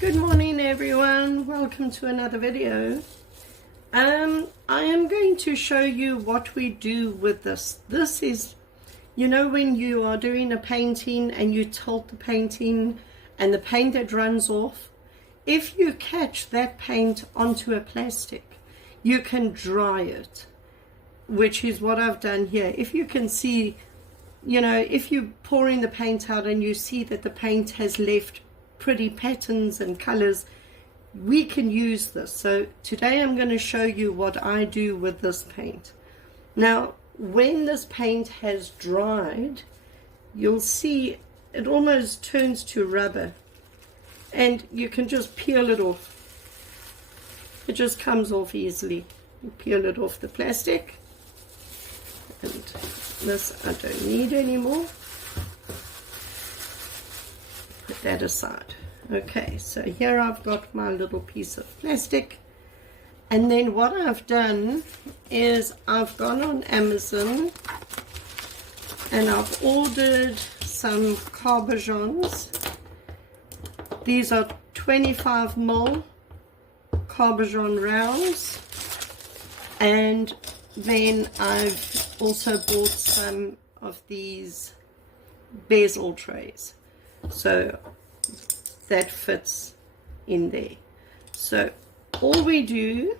Good morning everyone, welcome to another video. I am going to show you what we do with this. This is, you know, when you are doing a painting and you tilt the painting and the paint that runs off, if you catch that paint onto a plastic, you can dry it, which is what I've done here. If you can see, you know, if you're pouring the paint out and you see that the paint has left pretty patterns and colors, we can use this. So today I'm going to show you what I do with this paint. Now when this paint has dried, you'll see it almost turns to rubber, and you can just peel it off. It just comes off easily. You peel it off the plastic, and this I don't need anymore. Put that aside. Okay, so here I've got my little piece of plastic, and then what I've done is I've gone on Amazon and I've ordered some Carbochons. These are 25 ml Carbochon rounds, and then I've also bought some of these Bezel Trays, so that fits in there. So all we do,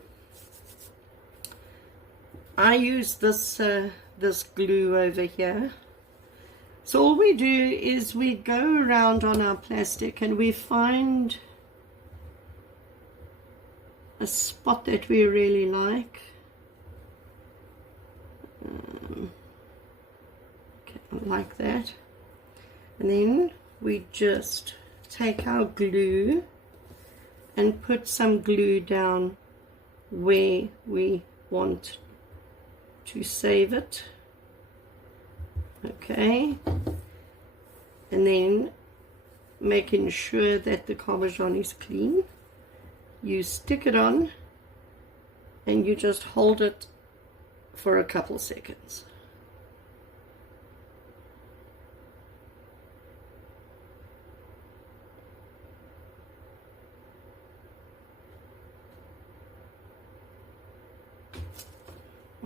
I use this this glue over here. So all we do is we go around on our plastic and we find a spot that we really like. Okay, like that, and then we just take our glue and put some glue down where we want to save it. Okay, and then making sure that the Carbochon is clean, you stick it on and you just hold it for a couple seconds.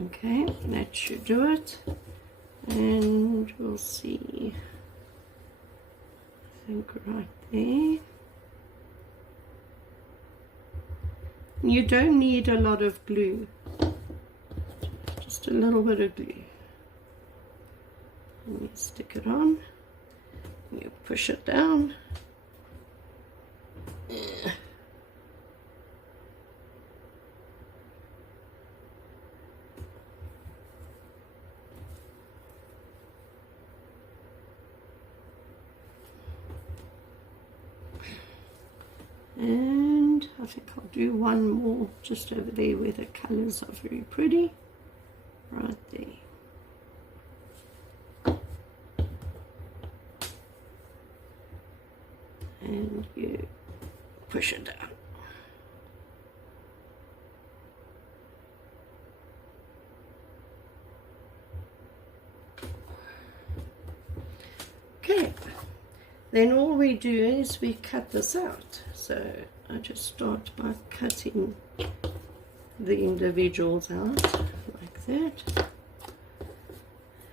Okay, that should do it, and we'll see, I think right there. You don't need a lot of glue, just a little bit of glue. And you stick it on, and you push it down. And I think I'll do one more just over there where the colors are very pretty, right there. And you push it down. Okay, then all we do is we cut this out. So I just start by cutting the individuals out like that,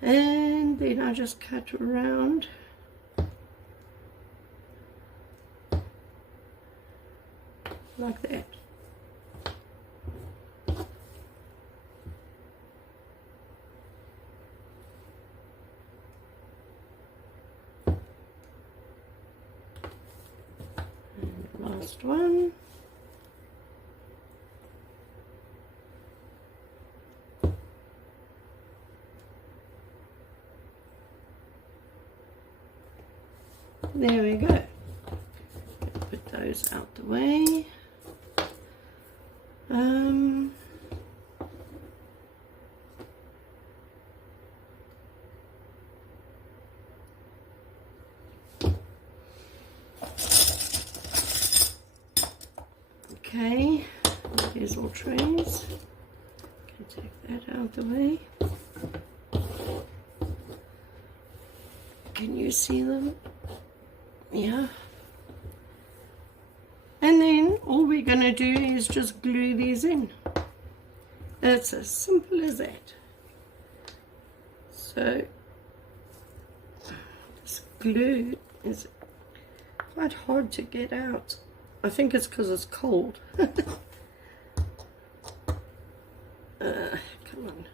and then I just cut around like that. Last one. There we go. Put those out the way. Okay, Bezel Trays. Can take that out the way. Can you see them? Yeah. we're going to do is just glue these in. It's as simple as that. So this glue is quite hard to get out. I think it's because it's cold. Come on.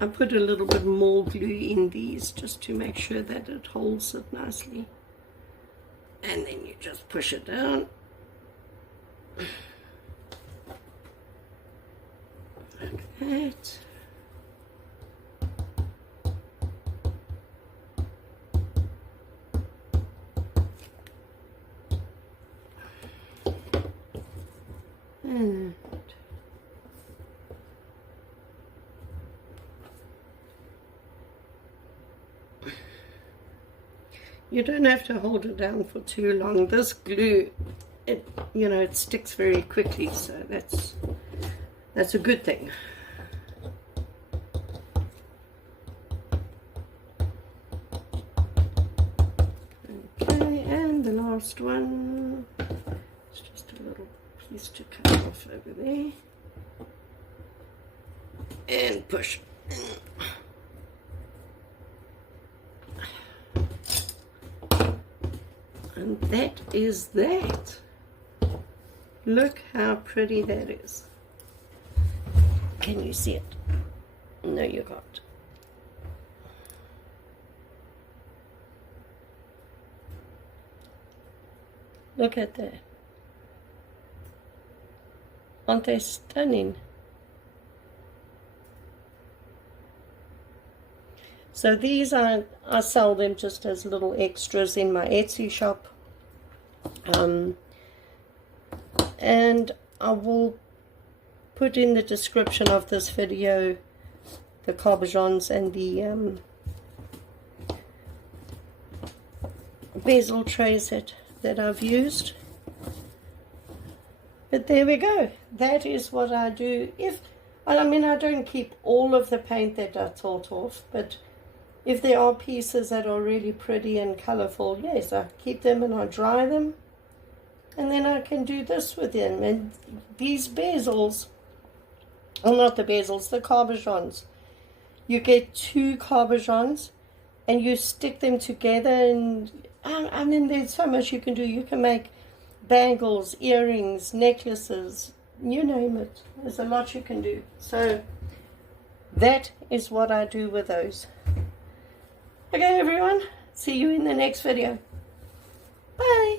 I put a little bit more glue in these just to make sure that it holds it nicely. And then you just push it down. Like that. And you don't have to hold it down for too long. This glue, it sticks very quickly, so that's a good thing. Okay, and the last one, it's just a little piece to cut off over there and push. And that is that. Look how pretty that is. Can you see it? No, you can't. Look at that. Aren't they stunning? So these I sell them just as little extras in my Etsy shop. And I will put in the description of this video the Carbochons and the Bezel Trays that I've used. But there we go. That is what I do. I don't keep all of the paint that I taught off, but if there are pieces that are really pretty and colorful, yes, I keep them and I dry them. And then I can do this with them. And these bezels, well, not the bezels, the Carbochons. You get 2 Carbochons and you stick them together, and there's so much you can do. You can make bangles, earrings, necklaces, you name it. There's a lot you can do. So that is what I do with those. Okay, everyone. See you in the next video. Bye.